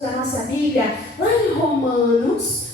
da nossa Bíblia, lá em Romanos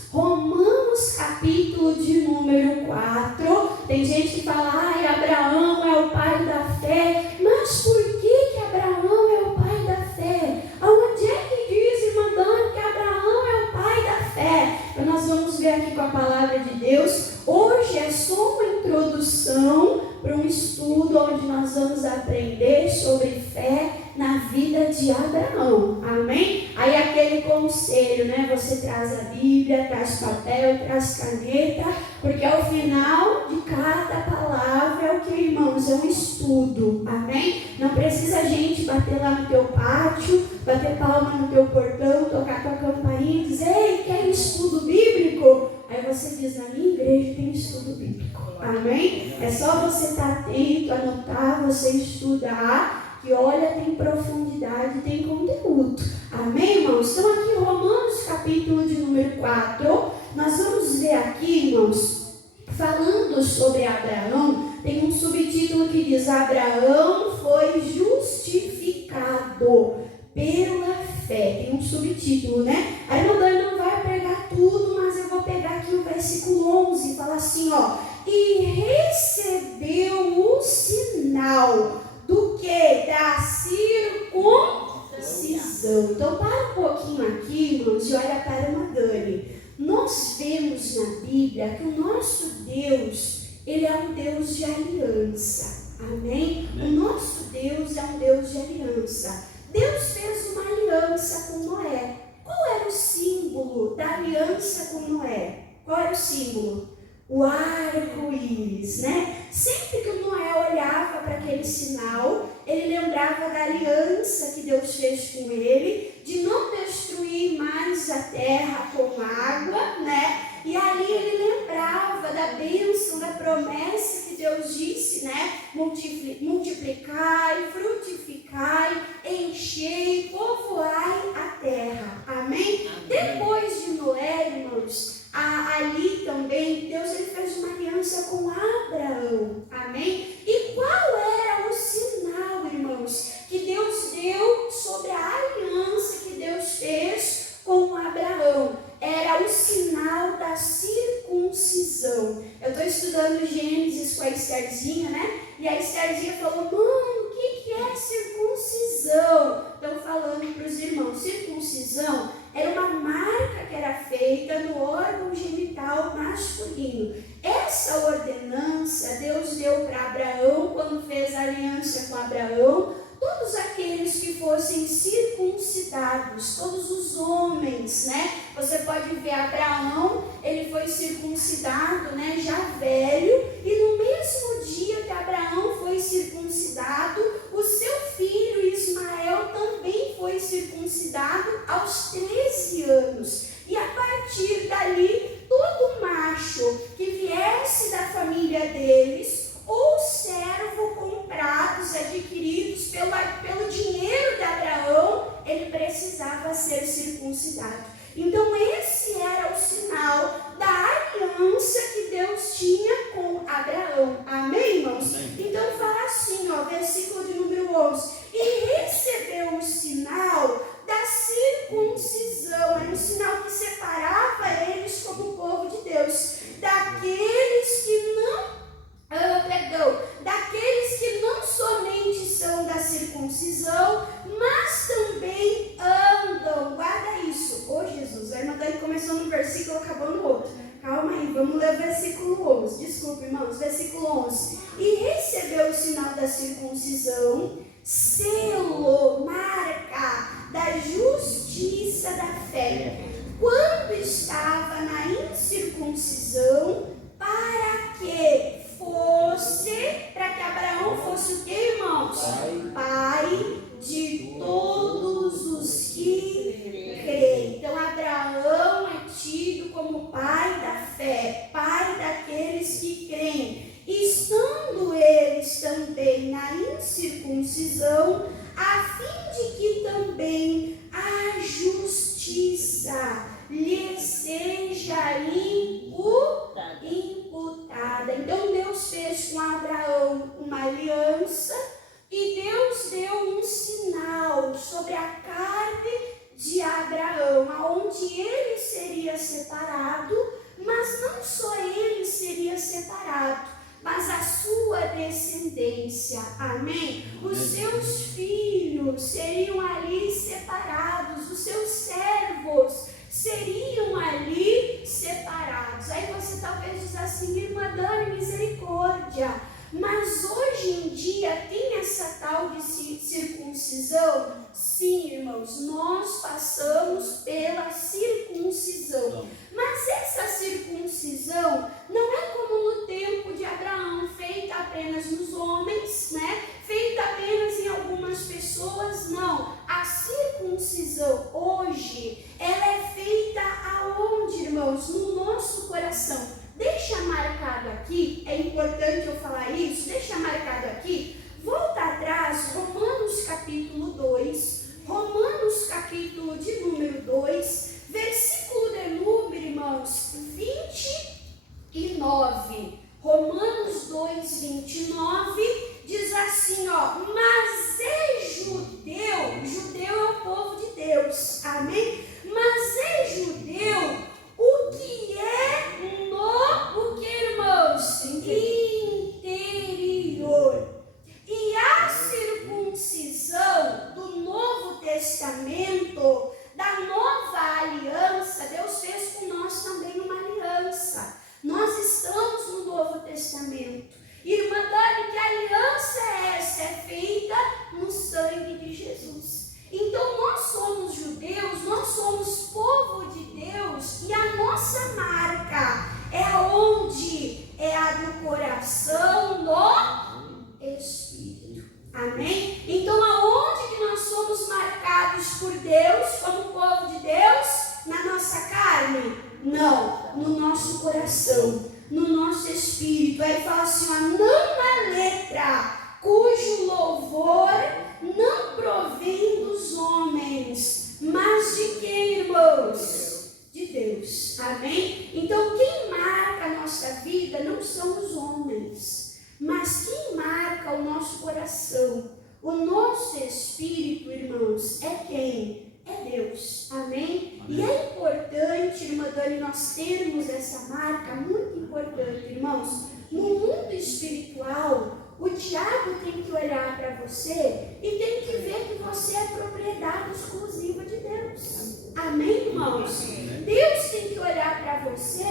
capítulo de número 4. Tem gente que fala, Abraão é o pai da fé. Mas por que Abraão é o pai da fé? Aonde é que diz, irmã Dani, que Abraão é o pai da fé? Então nós vamos ver aqui com a palavra de Deus. Hoje é só uma introdução para um estudo onde nós vamos aprender sobre fé na vida de Abraão, amém? Aí aquele conselho, né? Você traz a Bíblia, traz papel, traz caneta, porque ao final de cada palavra é o que, irmãos? É um estudo, amém? Não precisa a gente bater lá no teu pátio, bater palma no teu portão, tocar com a campainha e dizer, ei, quer estudo bíblico? Aí você diz, na minha igreja tem estudo bíblico, amém? É só você estar atento, anotar, você estudar, que olha, tem profundidade, tem conteúdo. Amém, irmãos? Então aqui Romanos capítulo de número 4, nós vamos ver aqui, irmãos, falando sobre Abraão, tem um subtítulo que diz, Abraão foi justificado pela fé. Tem um subtítulo, né? Aí a irmã não vai pregar tudo, mas eu vou pegar aqui o versículo 11 e falar assim, e recebeu o sinal do que? Da circuncisão. Então, para um pouquinho aqui, irmãos, e olha para uma Dani. Nós vemos na Bíblia que o nosso Deus, ele é um Deus de aliança. Amém? O nosso Deus é um Deus de aliança. Deus fez uma aliança com Noé. Qual era o símbolo da aliança com Noé? Qual era o símbolo? O arco-íris, né? Sempre que o Noé olhava para aquele sinal, ele lembrava da aliança que Deus fez com ele, de não destruir mais a terra com água, né? E ali ele lembrava da bênção, da promessa que Deus disse, né? Multiplicai, frutificai, enchei, povoai a terra. Amém? Depois de Noé, irmãos, ali também, Deus ele fez uma aliança com Abraão, amém? E qual era o sinal, irmãos, que Deus deu sobre a aliança que Deus fez com Abraão? Era o sinal da circuncisão. Eu estou estudando Gênesis com a Estherzinha, né? E a Estherzinha falou, mano, o que é circuncisão? Estão falando para os irmãos, circuncisão era uma marca que era feita no órgão genital masculino. Essa ordenança Deus deu para Abraão quando fez a aliança com Abraão. Todos aqueles que fossem circuncidados, todos os homens, né? Você pode ver Abraão, ele foi circuncidado, né? Já velho, e no mesmo dia que Abraão foi circuncidado, o seu filho Ismael também foi circuncidado aos 13 anos. E a partir dali, todo macho que viesse da família deles, ou servo comprados, adquiridos pelo dinheiro de Abraão, ele precisava ser circuncidado. Então esse era o sinal da aliança que Deus tinha com Abraão. Amém, irmãos? Amém. Então fala assim, versículo de número 11. E recebeu o sinal da circuncisão. Era um sinal que separava eles como povo de Deus daqueles que daqueles que não somente são da circuncisão, mas também andam. Guarda isso. Jesus, a irmã Dani começou no versículo, acabou no outro. Calma aí, vamos ler o versículo 11. Desculpa, irmãos, versículo 11. E recebeu o sinal da circuncisão, selo, marca da justiça da fé, quando estava na incircuncisão, para que Abraão fosse o que, irmãos? Pai de todos os que creem. Então Abraão é tido como pai da fé, pai daqueles que creem, estando eles também na incircuncisão, a fim de que também a justiça lhes seja imputada. Abraão, aonde ele seria separado, mas não só ele seria separado, mas a sua descendência, amém? Os seus filhos seriam ali separados, os seus servos seriam ali separados. Aí você talvez diz assim, irmã Dani, misericórdia, mas hoje em dia tem essa tal de circuncisão? Sim, irmãos, nós passamos pela circuncisão. Mas essa circuncisão não é como no tempo de Abraão, feita apenas nos homens, né? Feita apenas em algumas pessoas, não. A circuncisão hoje, ela é feita aonde, irmãos? No nosso coração. Deixa marcado aqui, é importante eu falar isso, deixa marcado aqui, volta atrás, Romanos capítulo 2, Romanos capítulo de número 2, versículo de número, irmãos, 29. Romanos 2, 29, diz assim, ó, mas é judeu, judeu é o povo de Deus, amém? Mas é judeu o que é o que, irmãos? Interior. E a circuncisão do Novo Testamento, da nova aliança, Deus fez com nós também uma aliança. Nós estamos no Novo Testamento. Irmã Dani, que aliança é essa? É feita no sangue de Jesus. Então nós somos judeus, nós somos povo de Deus e a nossa marca é onde? É a do coração no Espírito. Amém? Então aonde que nós somos marcados por Deus, como povo de Deus? Na nossa carne? Não, no nosso coração, no nosso espírito. Aí fala assim, ó, não na letra, cujo louvor não provém dos homens, mas de quem, irmãos? De Deus. Amém? Então quem marca a nossa vida não são os homens, mas quem marca o nosso coração, o nosso espírito, irmãos, é quem? É Deus, amém? E é importante, irmã Dani, nós termos essa marca, muito importante, irmãos. No mundo espiritual, o diabo tem que olhar para você e tem que ver que você é propriedade exclusiva de Deus, amém, irmãos? Deus tem que olhar para você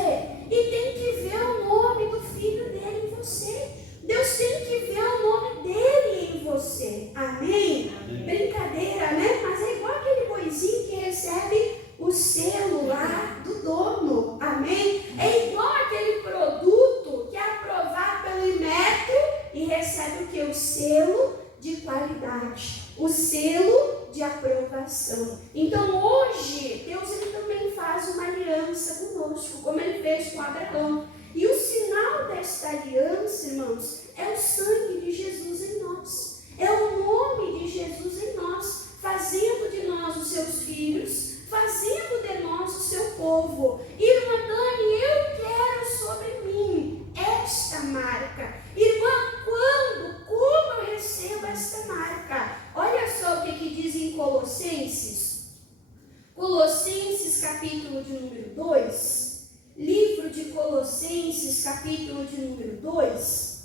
e tem que ver o nome do Filho dele em você. Deus tem que ver o nome dele em você, amém? Brincadeira, né? Mas é igual aquele boizinho que recebe o selo lá do dono, amém? É igual aquele produto que é aprovado pelo Inmetro e recebe o que? O selo de qualidade, o selo de aprovação. Então hoje, Deus ele também faz uma aliança conosco, como ele fez com Abraão. E o sinal desta aliança, irmãos, é o sangue de Jesus em nós. É o nome de Jesus em nós, fazendo de nós os seus filhos, fazendo de nós o seu povo. Irmã Dani, eu quero sobre mim esta marca. Irmã, quando? Como eu recebo esta marca? Olha só o que diz em Colossenses. Colossenses capítulo de número 2. Livro de Colossenses, capítulo de número 2,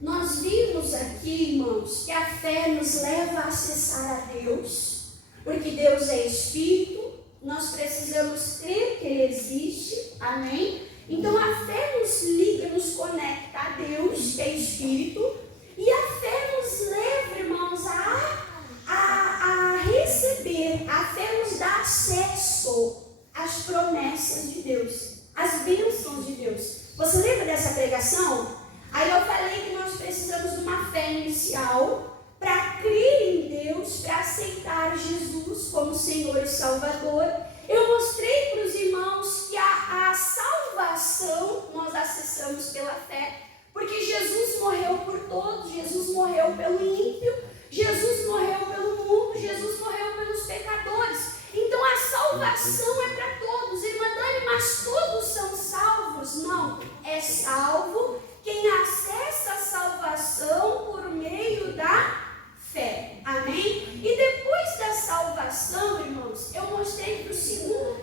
nós vimos aqui, irmãos, que a fé nos leva a acessar a Deus, porque Deus é Espírito, nós precisamos crer que Ele existe, amém? Então a fé nos liga, nos conecta a Deus, que é Espírito, e a fé nos leva, irmãos, a receber, a fé nos dá acesso as promessas de Deus, as bênçãos de Deus. Você lembra dessa pregação? Aí eu falei que nós precisamos de uma fé inicial para crer em Deus, para aceitar Jesus como Senhor e Salvador. Eu mostrei para os irmãos que a salvação nós acessamos pela fé, porque Jesus morreu por todos, Jesus morreu pelo ímpio, Jesus morreu pelo mundo, Jesus morreu pelos pecadores. Então a salvação é para todos. Irmã Dani, mas todos são salvos? Não, é salvo quem acessa a salvação por meio da fé, amém? E depois da salvação, irmãos, eu mostrei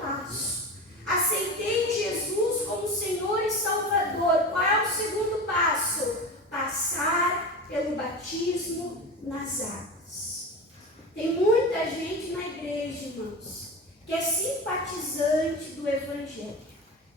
passo. Aceitei Jesus como Senhor e Salvador. Qual é o segundo passo? Passar pelo batismo nas águas. Tem muita gente na igreja, irmãos, que é simpatizante do Evangelho.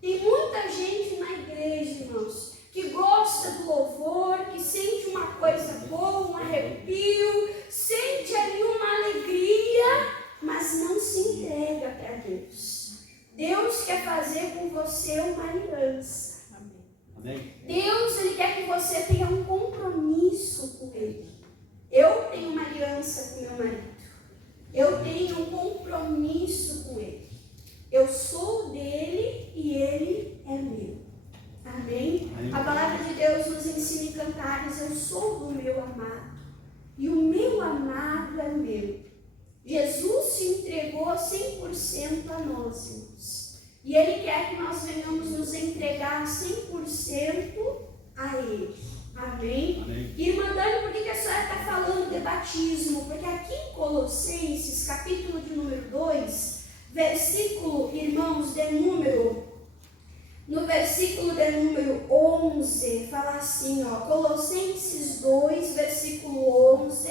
Tem muita gente na igreja, irmãos, que gosta do louvor, que sente uma coisa boa, um arrepio, sente ali uma alegria, mas não se entrega para Deus. Deus quer fazer com você uma aliança. Amém. Deus, Ele quer que você tenha um compromisso com Ele. Eu tenho uma aliança com meu marido. Eu tenho um compromisso com Ele. Eu sou dele e Ele é meu. Amém? Amém? A palavra de Deus nos ensina em Cantares: eu sou do meu amado e o meu amado é meu. Jesus se entregou 100% a nós, irmãos. E Ele quer que nós venhamos nos entregar 100% a Ele. Amém? Amém. Irmã Dani, por que a senhora está falando de batismo? Porque aqui em Colossenses, capítulo de número 2, versículo, irmãos, no versículo de número 11, fala assim, ó, Colossenses 2, versículo 11,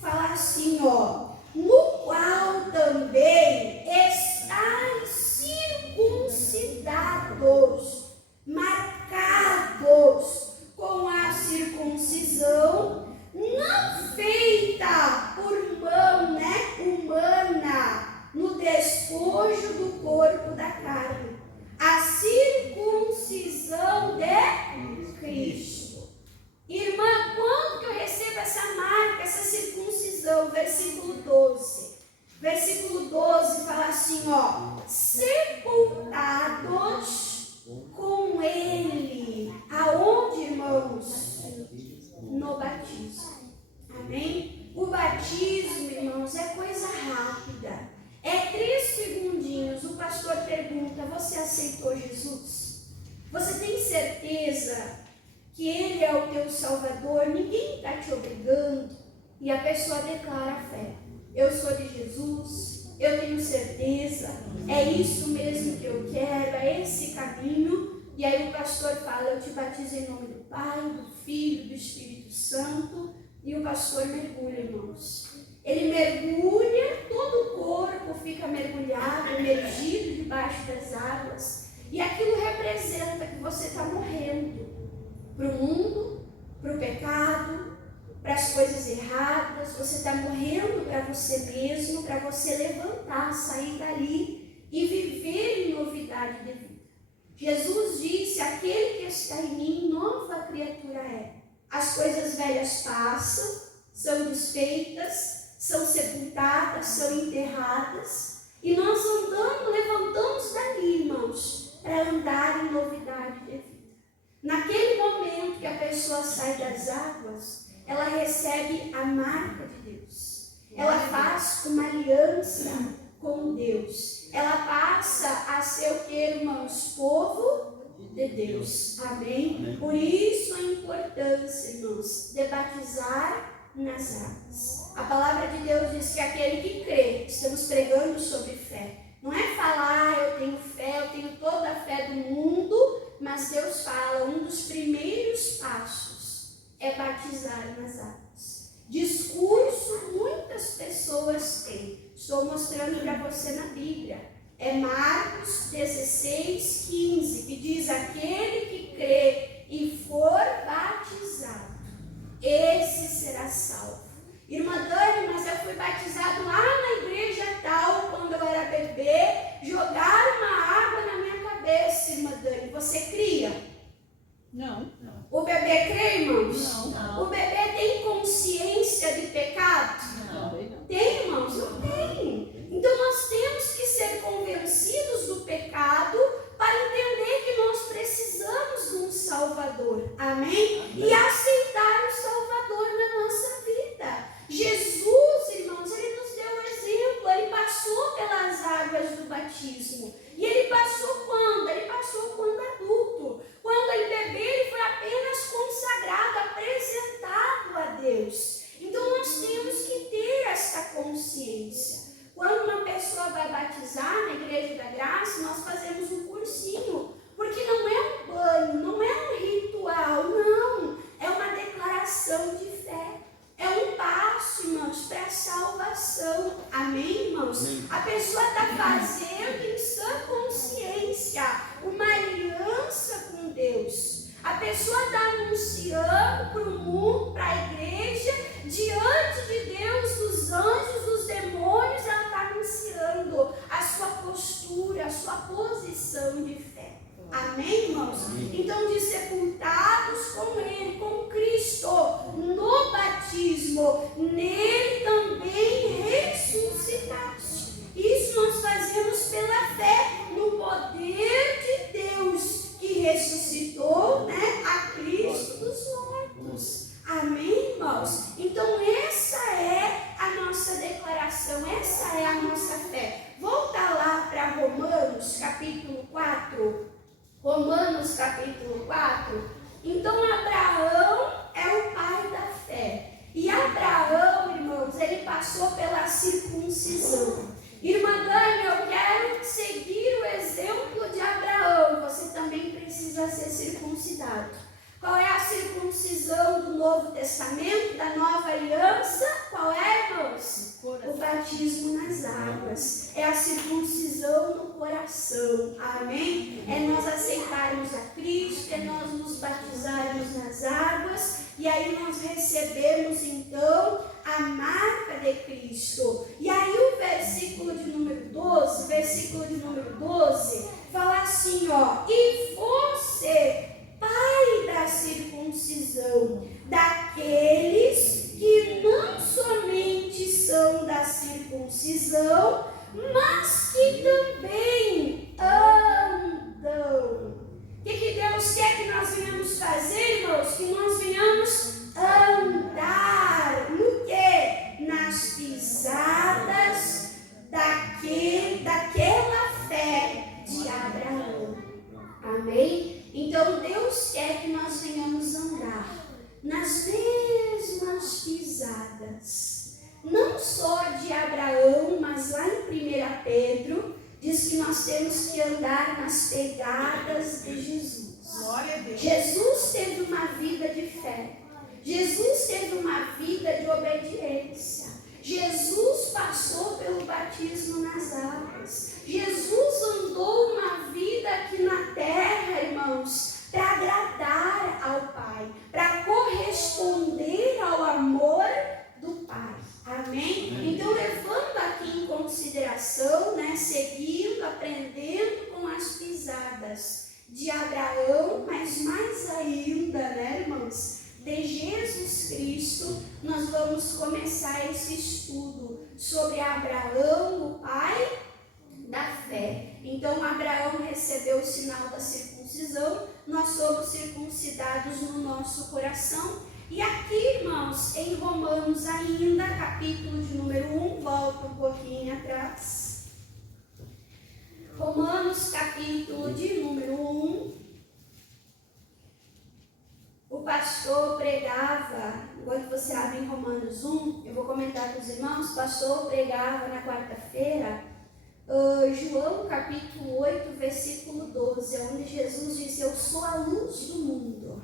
fala assim, ó, no qual também estáis circuncidados, marcados com a circuncisão, não feita por mão, humana, no despojo do corpo da carne, a circuncisão de Cristo. Irmã, quando que eu recebo essa marca, essa circuncisão? Versículo 12. Versículo 12 fala assim, ó, sepultados com Ele. Aonde, irmãos? No batismo. Amém? O batismo, irmãos, é coisa rápida. É 3 segundinhos. O pastor pergunta: você aceitou Jesus? Você tem certeza que Ele é o teu Salvador? Ninguém está te obrigando. E a pessoa declara a fé. Eu sou de Jesus, eu tenho certeza, é isso mesmo que eu quero, é esse caminho. E aí o pastor fala: eu te batizo em nome do Pai, do Filho, do Espírito Santo. E o pastor mergulha, irmãos. Ele mergulha, todo o corpo fica mergulhado, emergido debaixo das águas. E aquilo representa que você está morrendo para o mundo, para o pecado, para as coisas erradas. Você está morrendo para você mesmo, para você levantar, sair dali e viver em novidade de vida. Jesus disse: aquele que está em mim, nova criatura é. As coisas velhas passam, são desfeitas, são sepultadas, são enterradas, e nós levantamos dali, irmãos, para andar em novidade de vida. Naquele momento que a pessoa sai das águas, ela recebe a marca de Deus. Ela faz uma aliança com Deus. Ela passa a ser o que, irmãos? Povo de Deus. Amém? Por isso a importância, irmãos, de batizar nas águas. A palavra de Deus diz que aquele que crê, estamos pregando sobre fé. Não é falar: eu tenho fé, eu tenho toda a fé do mundo, mas Deus fala, um dos primeiros passos é batizar nas águas. Discurso muitas pessoas têm. Estou mostrando para você na Bíblia. É Marcos 16, 15, que diz: aquele que crê e for batizado, esse será salvo. Irmã Dani, mas eu fui batizado lá na igreja tal, quando eu era bebê, jogaram uma água na minha cabeça. Irmã Dani, você cria? Não. O bebê crê, irmãos? Não. O bebê tem consciência de pecado? Não. Tem, irmãos? Não tem. Então nós temos que ser convencidos do pecado para entender que nós precisamos de um Salvador. Amém? E aceitar o Salvador na nossa vida. Jesus, irmãos, Ele nos deu um exemplo. Ele passou pelas águas do batismo. E Ele passou quando? Ele passou quando adulto. Quando Ele bebê, Ele foi apenas consagrado, apresentado a Deus. Então nós temos que ter esta consciência. Quando uma pessoa vai batizar na igreja, Igreja da Graça, nós fazemos um cursinho, porque não é um banho, não é um ritual, não. É uma declaração de fé. É um passo, irmãos, para a salvação. Amém, irmãos? A pessoa está fazendo em sã consciência uma aliança com Deus. A pessoa está anunciando para o mundo, para a igreja, diante de Deus, dos anjos, dos demônios, ela está anunciando a sua postura, a sua posição de fé. Amém, irmãos? Então, de sepultados com Ele, com Cristo, no batismo, nele também ressuscitaste. Isso nós fazemos pela fé no poder de Deus, que ressuscitou, né, a Cristo dos mortos. Amém, irmãos? Então, essa é a nossa declaração, essa é a nossa fé. Volta lá para Romanos, capítulo 4. Romanos capítulo 4, então Abraão é o pai da fé. E Abraão, irmãos, ele passou pela circuncisão. Irmã Dani, eu quero seguir o exemplo de Abraão. Você também precisa ser circuncidado. Qual é a circuncisão do Novo Testamento, da Nova Aliança? Qual é, irmãos? O batismo nas águas. É a circuncisão no coração. Amém? É nós aceitarmos a Cristo, é nós nos batizarmos nas águas. E aí nós recebemos, então, a marca de Cristo. E aí o versículo de número 12, fala assim, ó. E você, pai da circuncisão, daqueles que não somente são da circuncisão, mas que também andam. O que Deus quer que nós venhamos fazer, irmãos? Que nós venhamos andar no quê? Nas pisadas daquela fé de Abraão. Amém? Então Deus quer que nós venhamos andar nas mesmas pisadas, não só de Abraão, mas lá em 1 Pedro diz que nós temos que andar nas pegadas de Jesus. Glória a Deus. Jesus teve uma vida de fé, Jesus teve uma vida de obediência, Jesus passou pelo batismo nas águas, Jesus andou uma vida aqui na terra, irmãos, para agradar ao Pai, para corresponder ao amor do Pai. Amém? Então, levando aqui em consideração, né, seguindo, aprendendo com as pisadas de Abraão, mas mais ainda, né, irmãos, de Jesus Cristo, nós vamos começar esse estudo sobre Abraão, o pai da fé. Então, Abraão recebeu o sinal da circuncisão, nós somos circuncidados no nosso coração. E aqui, irmãos, em Romanos ainda, capítulo de número 1, volta um pouquinho atrás. Romanos, capítulo de número 1. O pastor pregava, enquanto você abre em Romanos 1, eu vou comentar com os irmãos, o pastor pregava na quarta-feira, João capítulo 8, versículo 12, onde Jesus diz, eu sou a luz do mundo.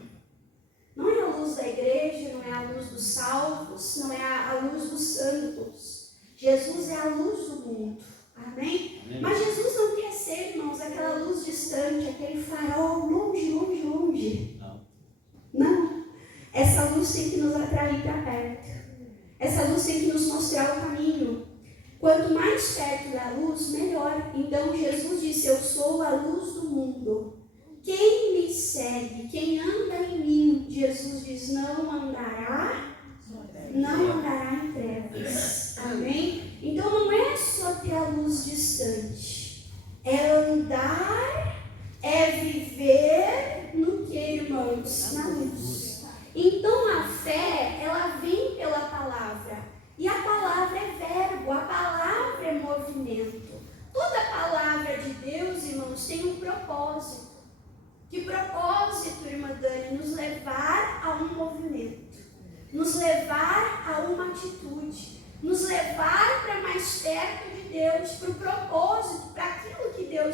Não é a luz da igreja, não é a luz dos salvos, não é a luz dos santos. Jesus é a luz do mundo. Amém? Amém? Mas Jesus não quer ser, irmãos, aquela luz distante, aquele farol longe, longe, longe. Não. Essa luz tem que nos atrair para perto. Essa luz tem que nos mostrar o caminho. Quanto mais perto da luz, melhor. Então Jesus disse, eu sou a luz do mundo. Quem me segue, quem anda em mim, Jesus diz, não andará em trevas. Amém? Então não é só ter a luz distante. É andar, é viver no que, irmãos? Na luz. Então a fé, ela vem pela palavra. E a palavra é verbo, a palavra é movimento. Toda palavra de Deus, irmãos, tem um propósito. Que propósito, irmã Dani? Nos levar a um movimento, nos levar a uma atitude, nos levar para mais perto de Deus, para o propósito, para aquilo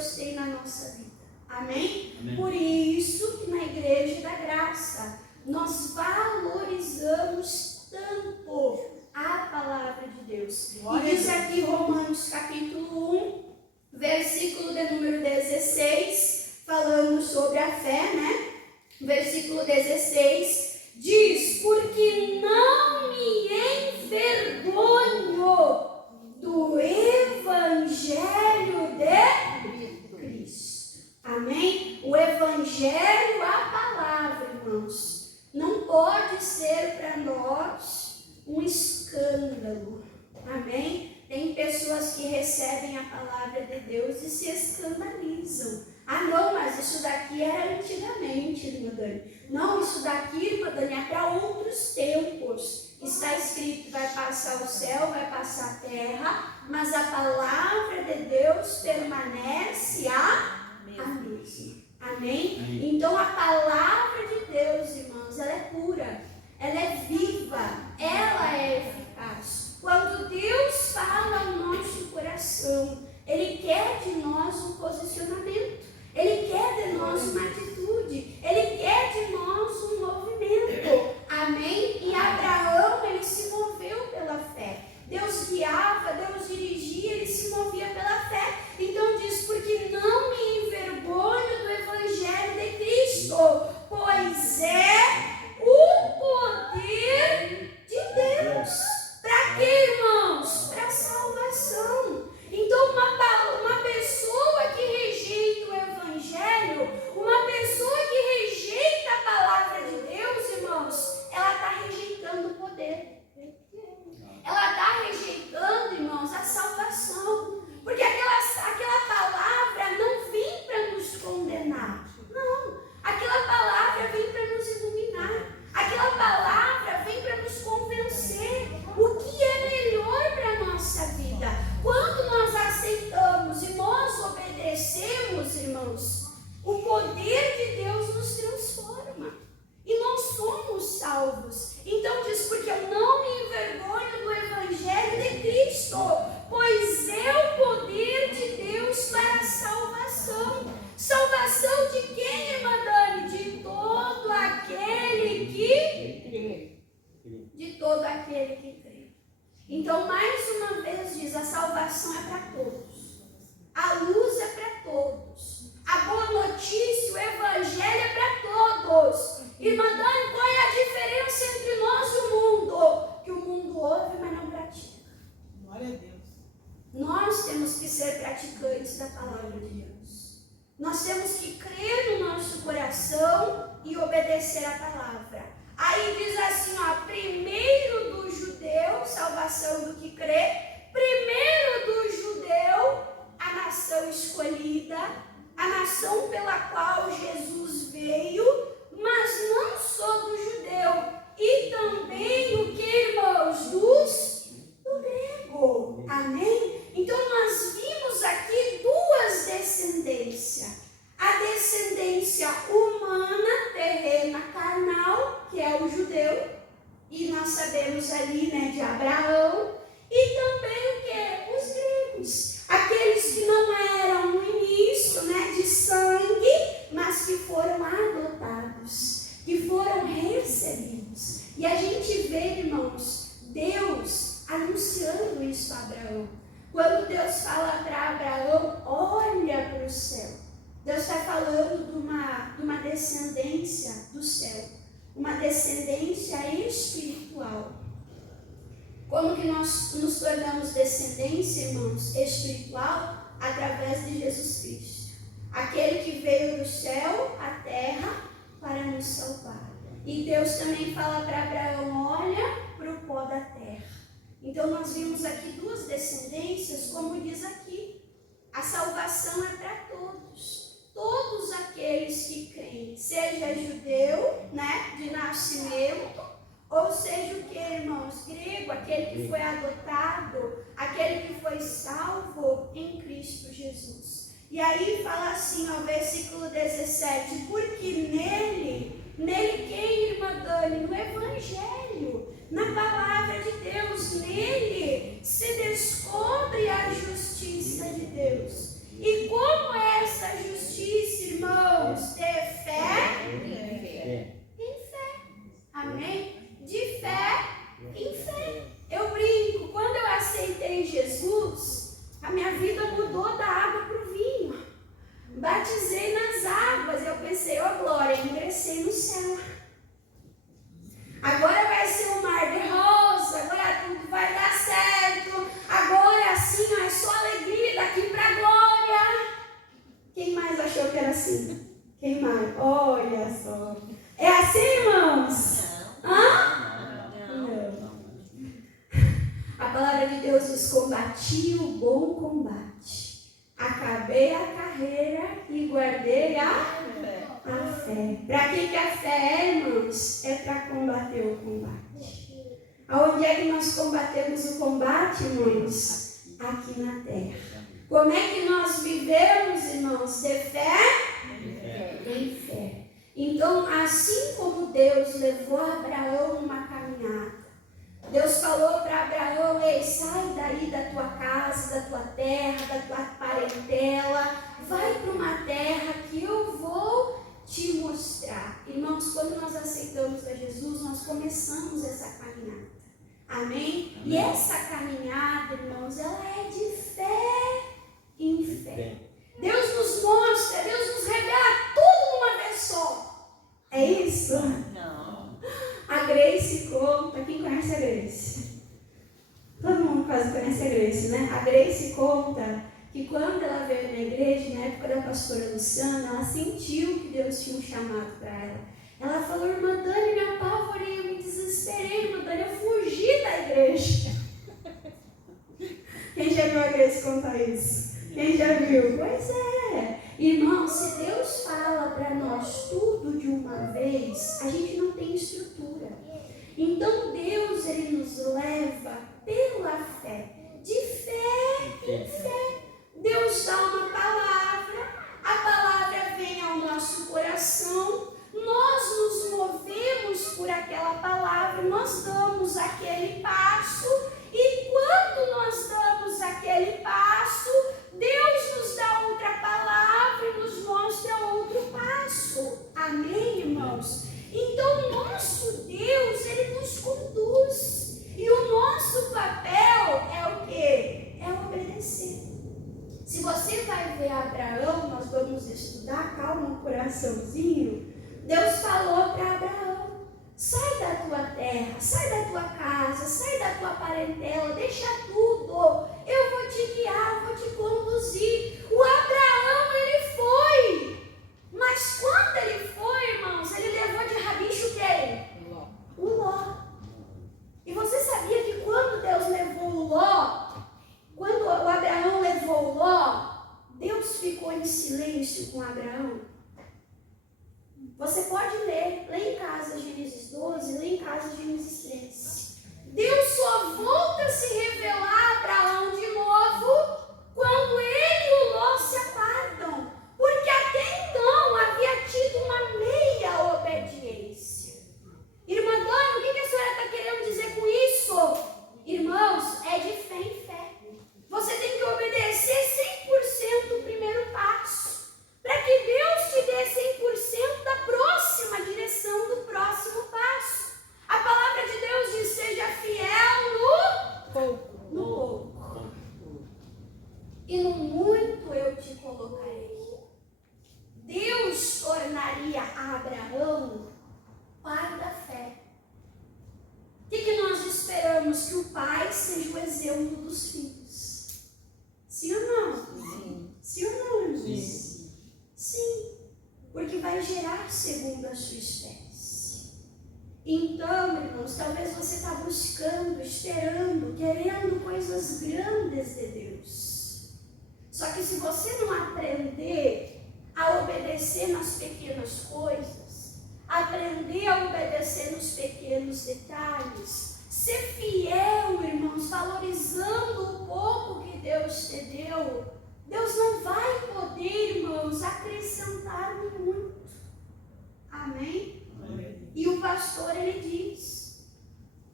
Deus tem na nossa vida. Amém? Amém. Por isso que na Igreja da Graça nós valorizamos tanto a palavra de Deus. E diz aqui Romanos capítulo 1, versículo de número 16, falando sobre a fé, né? Versículo 16 diz: porque não me envergonho do Evangelho de Cristo. Amém? O Evangelho, a palavra, irmãos, não pode ser para nós um escândalo. Amém? Tem pessoas que recebem a palavra de Deus e se escandalizam. Ah, não, mas isso daqui era antigamente, irmã Dani. Não, isso daqui, irmã Dani, é para outros tempos. Está escrito, vai passar o céu, vai passar a terra, mas a palavra de Deus permanece a mesma. Amém? Então a palavra de Deus, irmãos, ela é pura, ela é viva, ela é eficaz. Quando Deus fala ao nosso coração, Ele quer de nós um posicionamento, Ele quer de nós uma atitude, Ele quer de nós um movimento. Amém? E Abraão, ele se moveu pela fé. Deus guiava, Deus dirigia, ele se movia pela fé. Então diz, porque não me envergonho do Evangelho de Cristo, pois é o poder de Deus. Para quê, irmãos? Para salvação. Então uma pessoa que rejeita o Evangelho, uma pessoa que rejeita a palavra de Deus, irmãos, ela está rejeitando o poder. Ela está rejeitando, irmãos, a salvação. Porque aquela palavra não vem para nos condenar. Não. Aquela palavra vem para nos iluminar. Aquela palavra vem para nos convencer o que é melhor para a nossa vida. Quando nós aceitamos e nós obedecemos, irmãos, o poder de Deus nos transforma. E nós somos salvos. Então diz, porque eu não me envergonho do Evangelho de Cristo, pois é o poder de Deus para a salvação. Salvação de quem, irmã Dani? De todo aquele que crê. De todo aquele que crê. Então, mais uma vez diz, a salvação é para todos. A luz é para todos. A boa notícia, o Evangelho é para todos. Irmã Dani, qual é a diferença entre nós e o mundo? Que o mundo ouve, mas não pratica. Glória a Deus. Nós temos que ser praticantes da palavra de Deus. Nós temos que crer no nosso coração e obedecer a palavra. Aí diz assim, ó, primeiro do judeu, salvação do que crê, primeiro do judeu, a nação escolhida, a nação pela qual Jesus veio, mas não só do judeu, e também o que, irmãos? Do grego. Amém? Então nós vimos aqui duas descendências. A descendência humana, terrena, carnal, que é o judeu, e nós sabemos ali, né, de Abraão, e também o que? Os gregos. Aqueles que não eram no início, né, de sangue, mas que foram adotados, que foram recebidos. E a gente vê, irmãos, Deus anunciando isso a Abraão. Quando Deus fala para Abraão, olha para o céu. Deus está falando de uma descendência do céu, uma descendência espiritual. Como que nós nos tornamos descendência, irmãos, espiritual? Através de Jesus Cristo. Aquele que veio do céu à terra para nos salvar. E Deus também fala para Abraão, olha para o pó da terra. Então nós vimos aqui duas descendências, como diz aqui. A salvação é para todos. Todos aqueles que creem, seja judeu, né, de nascimento, ou seja o que, irmãos? Grego, aquele que foi adotado, aquele que foi salvo em Cristo Jesus. E aí fala assim, ó, versículo 17, porque nele quem, irmã Dani? No Evangelho, na palavra de Deus, nele se descobre a justiça de Deus. E como é acabei a carreira e guardei a fé. Para que a fé é, irmãos? É para combater o combate. Aonde é que nós combatemos o combate, irmãos? Aqui na terra. Como é que nós vivemos, irmãos? De fé? Em fé. Então, assim como Deus levou Abraão numa caminhada, Deus falou para Abraão: ei, sai daí da tua casa, da tua terra, da tua parentela, vai para uma terra que eu vou te mostrar. Irmãos, quando nós aceitamos a Jesus, nós começamos essa caminhada. Amém? E essa caminhada, irmãos, ela é de fé em fé. Deus nos mostra, Deus nos revela tudo numa vez só. É isso? Não. A Grace conta. Quem conhece a Grace? Todo mundo quase conhece a Grace, né? A Grace conta que quando ela veio na igreja, na época da pastora Luciana, ela sentiu que Deus tinha um chamado para ela. Ela falou: irmã Dani, me apavorei, eu me desesperei, irmã Dani, eu fugi da igreja. Quem já viu a Grace contar isso? Quem já viu? Pois é. Irmão, se Deus fala para nós tudo de uma vez, a gente não tem estrutura. Então Deus, Ele nos leva pela fé, de fé em fé. Deus dá uma palavra, a palavra vem ao nosso coração, nós nos movemos por aquela palavra, nós damos aquele passo, e quando nós damos aquele passo, Deus nos dá outra palavra e nos mostra outro passo. Amém, irmãos? Então, nosso Deus, Ele nos conduz. E o nosso papel é o quê? É obedecer. Se você vai ver Abraão, nós vamos estudar, calma o coraçãozinho. Deus falou para Abraão: sai da tua terra, sai da tua casa, sai da tua parentela, deixa tudo. Eu vou te guiar, vou te conduzir. O Abraão, ele foi. Mas quando ele foi, irmãos, ele levou de rabicho quem? O Ló. E você sabia que quando Deus levou o Ló, quando o Abraão levou o Ló, Deus ficou em silêncio com Abraão? Você pode ler, lê em casa Gênesis 12, lê em casa Gênesis 13. Deus só volta a se revelar a Abraão de novo quando ele e o Ló se apartam. Porque até então havia tido uma meia obediência. Irmã Dona, o que a senhora está querendo dizer com isso? Irmãos, é de fé em fé. Você tem que obedecer 100% o primeiro passo, para que Deus te dê 100% da próxima direção, do próximo passo. A palavra de Deus diz: seja fiel no pouco. E no muito eu te colocarei. Deus tornaria a Abraão pai da fé. O que nós esperamos? Que o pai seja o exemplo dos filhos. Sim ou não? Sim. Sim ou não, irmãos? Sim. Sim. Porque vai gerar segundo a sua espécie. Então, irmãos, talvez você está buscando, esperando, querendo coisas grandes de Deus. Só que se você não aprender a obedecer nas pequenas coisas, aprender a obedecer nos pequenos detalhes, ser fiel, irmãos, valorizando o pouco que Deus te deu, Deus não vai poder, irmãos, acrescentar muito. Amém? Amém. E o pastor, ele diz: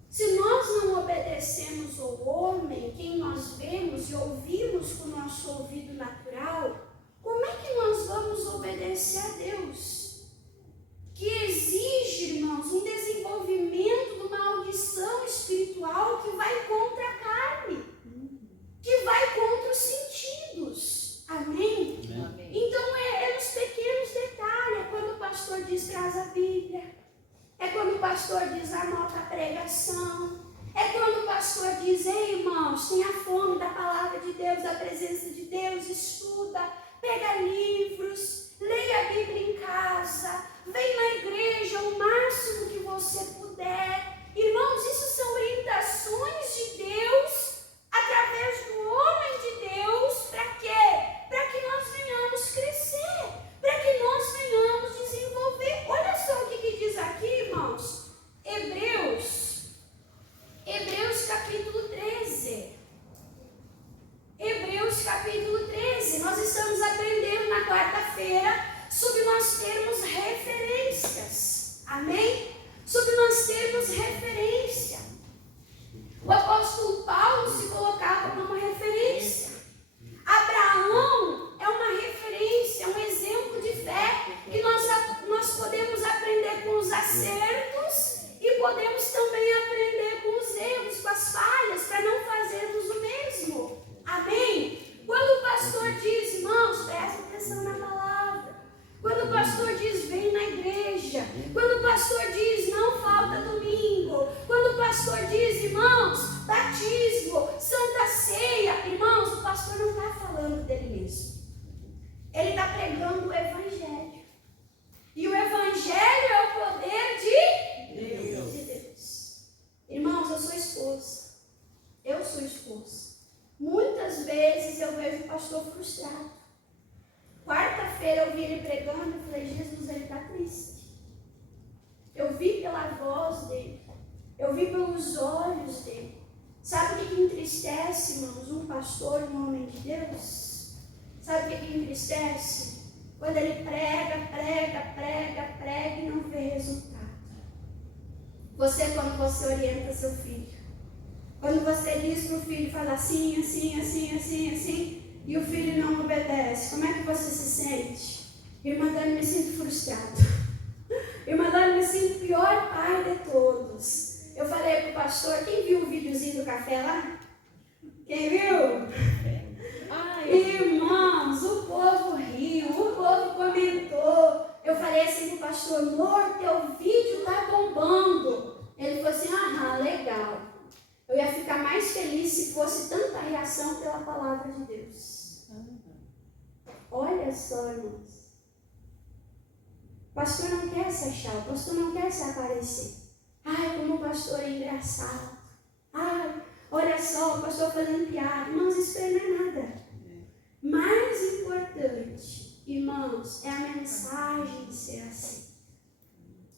se nós não obedecemos ao homem, quem nós vemos e ouvimos com o nosso ouvido natural, como é que nós vamos obedecer a Deus? Que exige, irmãos, um desenvolvimento de uma audição espiritual que vai contra a carne, que vai contra os sentidos. Amém? Amém. Então é nos pequenos detalhes. É quando o pastor diz: traz a Bíblia. É quando o pastor diz: anota a pregação. É quando o pastor diz: ei, irmãos, tenha fome da palavra de Deus, da presença de Deus, estuda, pega livros, leia a Bíblia em casa, vem na igreja o máximo que você puder. Irmãos, isso são orientações de Deus através do homem de Deus. Para quê? Para que nós quarta-feira sobre nós termos referências. Amém? Sobre nós termos referência. O apóstolo Paulo se colocava como uma referência. Abraão é uma referência, é um exemplo de fé que nós podemos aprender com os acertos e podemos também aprender com os erros, com as falhas, para não fazermos o mesmo. Amém? Quando o pastor diz, irmãos, presta atenção na palavra. Quando o pastor diz, vem na igreja. Quando o pastor diz, não falta domingo. Quando o pastor diz, irmãos, batismo, santa ceia. Irmãos, o pastor não está falando dele mesmo. Ele está pregando o evangelho. E o evangelho é o poder de Deus. Irmãos, eu sou esposa. Eu sou esposa. Muitas vezes eu vejo o pastor frustrado. Quarta-feira eu vi ele pregando e falei, Jesus, ele está triste. Eu vi pela voz dele. Eu vi pelos olhos dele. Sabe o que entristece, irmãos, um pastor, um homem de Deus? Sabe o que entristece? Quando ele prega e não vê resultado. Você, quando você orienta seu filho, quando você diz para o filho, fala assim, e o filho não obedece, como é que você se sente? Irmã Dani, me sinto frustrado. Irmã Dani, me sinto o pior pai de todos. Eu falei para o pastor, quem viu o videozinho do café lá? Quem viu? Irmãos, o povo riu, o povo comentou. Eu falei assim para o pastor, amor, teu vídeo está bombando. Ele falou assim, legal. Eu ia ficar mais feliz se fosse tanta reação pela palavra de Deus. Olha só, irmãos. O pastor não quer se achar, o pastor não quer se aparecer. Como o pastor é engraçado. Olha só, o pastor fazendo piada. Irmãos, isso aí não é nada. Mais importante, irmãos, é a mensagem ser assim.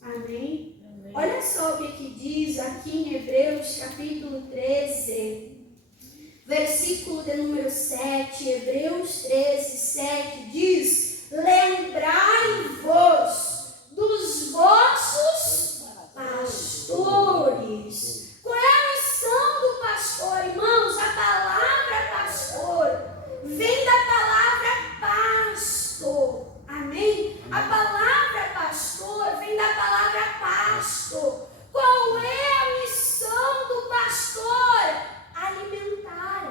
Amém? Olha só o que diz aqui em Hebreus capítulo 13, versículo de número 7. Hebreus 13, 7 diz: lembrai-vos dos vossos pastores. Qual é a missão do pastor, irmãos? A palavra pastor vem da palavra pasto. Amém? A palavra pastor vem da palavra pasto. Qual é a missão do pastor? Alimentar,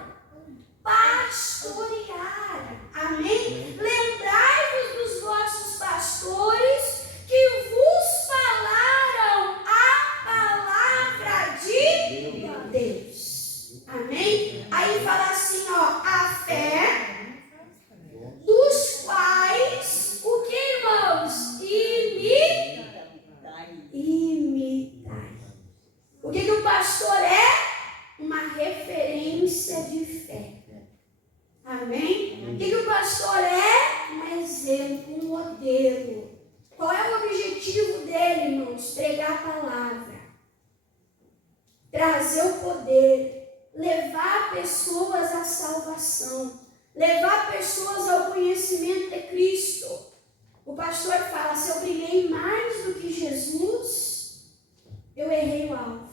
pastorear. Amém? Lembrai-vos dos vossos pastores que vos falaram a palavra de Deus. Amém? Aí fala assim, a fé dos quais, o que, irmãos? Imitai. O que o pastor é? Uma referência de fé. Amém? O que o pastor é? Um exemplo, um modelo. Qual é o objetivo dele, irmãos? Pregar a palavra, trazer o poder, levar pessoas à salvação, levar pessoas ao conhecimento de Cristo. O pastor fala, se eu brilhei mais do que Jesus, eu errei o alvo.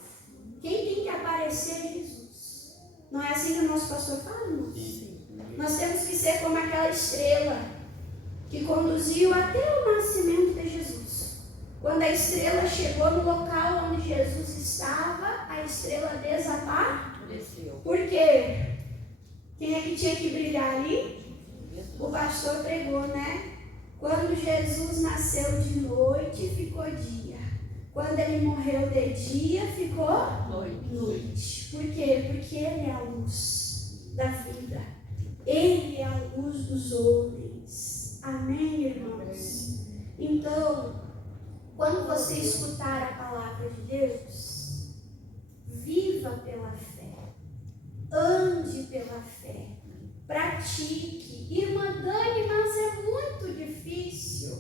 Quem tem que aparecer é Jesus. Não é assim que o nosso pastor fala, irmãos? Nós temos que ser como aquela estrela que conduziu até o nascimento de Jesus. Quando a estrela chegou no local onde Jesus estava, a estrela desapareceu. Por quê? Quem é que tinha que brilhar ali? O pastor pregou, né? Quando Jesus nasceu de noite, ficou dia. Quando ele morreu de dia, ficou noite. Por quê? Porque ele é a luz da vida. Ele é a luz dos homens. Amém, irmãos? Então, quando você escutar a palavra de Deus, viva pela fé. Ande pela fé. Pratique. Irmã Dani, mas é muito difícil.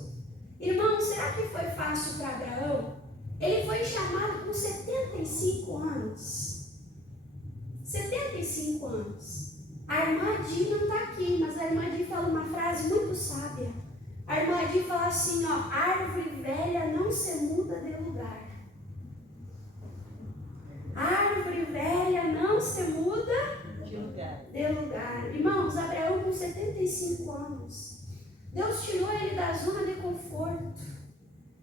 Irmão, será que foi fácil para Abraão? Ele foi chamado com 75 anos. 75 anos. A irmã Di não está aqui, mas a irmã Di fala uma frase muito sábia. A irmã Adi fala assim, ó, árvore velha não se muda de lugar. Árvore velha não se muda de lugar. Irmãos, Abraão com 75 anos. Deus tirou ele da zona de conforto.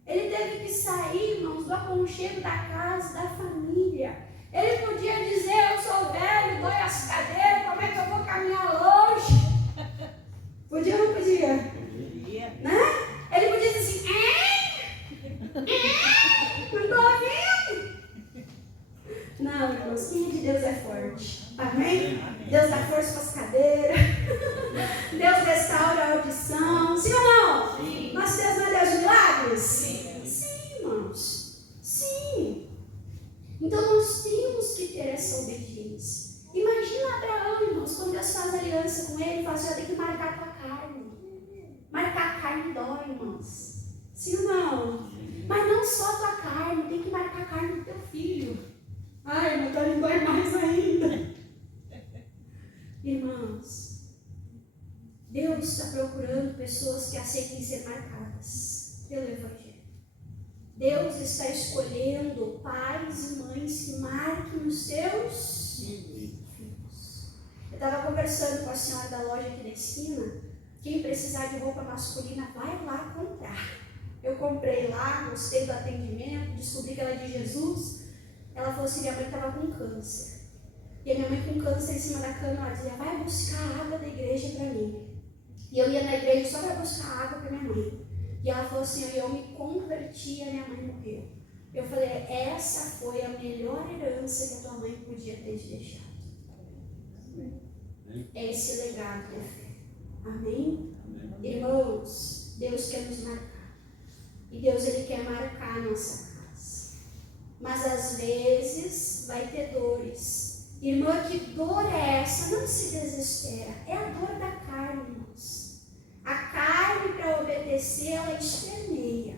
Ele teve que sair, irmãos, do aconchego da casa, da família. Ele podia dizer, eu sou velho, dói as cadeiras, como é que eu vou caminhar longe? Podia ou não podia? Podia. Né? Ele podia dizer assim, não estou ouvindo. Não, irmãos, quem é de Deus é forte. Amém? Deus dá força para as cadeiras. Deus restaura a audição. Sim ou não? Sim. Nosso Deus não é Deus de milagres? Sim. Sim, irmãos. Sim. Então nós temos que ter essa obediência. Imagina Abraão, irmãos, quando Deus faz aliança com ele, fala assim, eu tenho que marcar a tua carne. Marcar a carne dói, irmãos. Sim ou não? Mas não só a tua carne, tem que marcar a carne do teu filho. Ai, meu Deus, dói mais ainda. Irmãos, Deus está procurando pessoas que aceitem ser marcadas pelo Evangelho. Deus está escolhendo pais e mães que marquem os seus filhos. Eu estava conversando com a senhora da loja aqui da esquina. Quem precisar de roupa masculina, vai lá comprar. Eu comprei lá, gostei do atendimento, descobri que ela é de Jesus. Ela falou assim, minha mãe estava com câncer. E a minha mãe com câncer em cima da cama, ela dizia, vai buscar a água da igreja para mim. E eu ia na igreja só para buscar água para minha mãe. E ela falou assim, eu me converti e a minha mãe morreu. Eu falei, essa foi a melhor herança que a tua mãe podia ter te deixado. É esse legado da fé. Amém? Amém? Irmãos, Deus quer nos marcar. E Deus, Ele quer marcar a nossa casa. Mas às vezes vai ter dores. Irmã, que dor é essa? Não se desespera. É a dor da carne, irmãos. A carne, para obedecer, ela esperneia.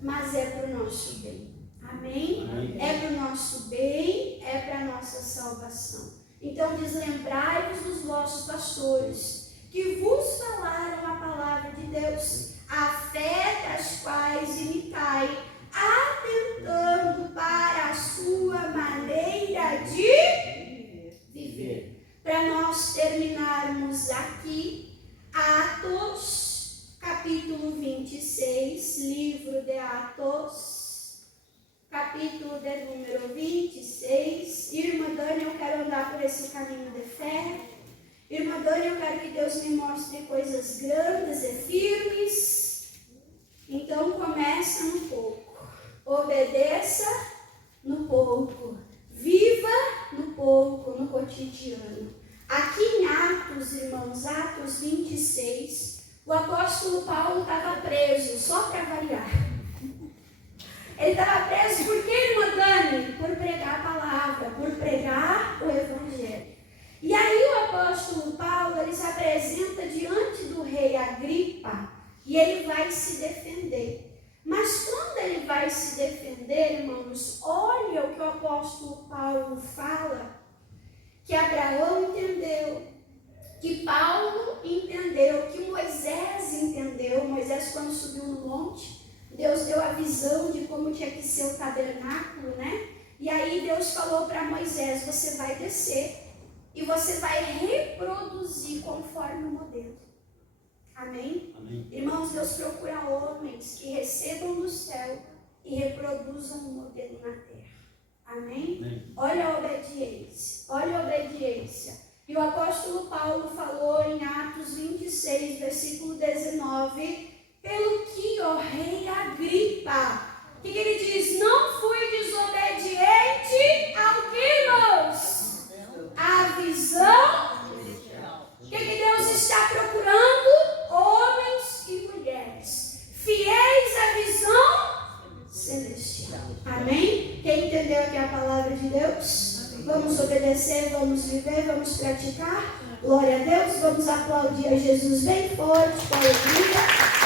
Mas é para o nosso bem. Amém? Amém. É para o nosso bem, é para a nossa salvação. Então diz, lembrai-vos dos vossos pastores, que vos falaram a palavra de Deus, a fé das quais imitai, atentando para a sua maneira de viver. Para nós terminarmos aqui, Atos, capítulo 26, livro de Atos, capítulo de número 26. Irmã Dani, eu quero andar por esse caminho de fé. Irmã Dani, eu quero que Deus me mostre coisas grandes e firmes. Então comece no pouco, obedeça no pouco, viva no pouco, no cotidiano. Aqui em Atos, irmãos, Atos 26, o apóstolo Paulo estava preso, só para variar. Ele estava preso por quê, irmã Dani? Por pregar a palavra, por pregar o Evangelho. E aí o apóstolo Paulo, ele se apresenta diante do rei Agripa e ele vai se defender. Mas quando ele vai se defender, irmãos, olha o que o apóstolo Paulo fala, que Abraão entendeu, que Paulo entendeu, que Moisés entendeu. Moisés, quando subiu no monte, Deus deu a visão de como tinha que ser o tabernáculo, né? E aí Deus falou para Moisés, você vai descer e você vai reproduzir conforme o modelo. Amém? Amém? Irmãos, Deus procura homens que recebam do céu e reproduzam o modelo na terra. Amém? Amém? Olha a obediência, olha a obediência. E o apóstolo Paulo falou em Atos 26, versículo 19, pelo que, ó rei Agripa, o que ele diz? Não fui desobediente ao que, irmãos? A visão. O que Deus está procurando? Homens e mulheres fiéis à visão celestial. Amém? Quem entendeu aqui a palavra de Deus? Vamos obedecer, vamos viver, vamos praticar. Glória a Deus. Vamos aplaudir a Jesus bem forte, com alegria.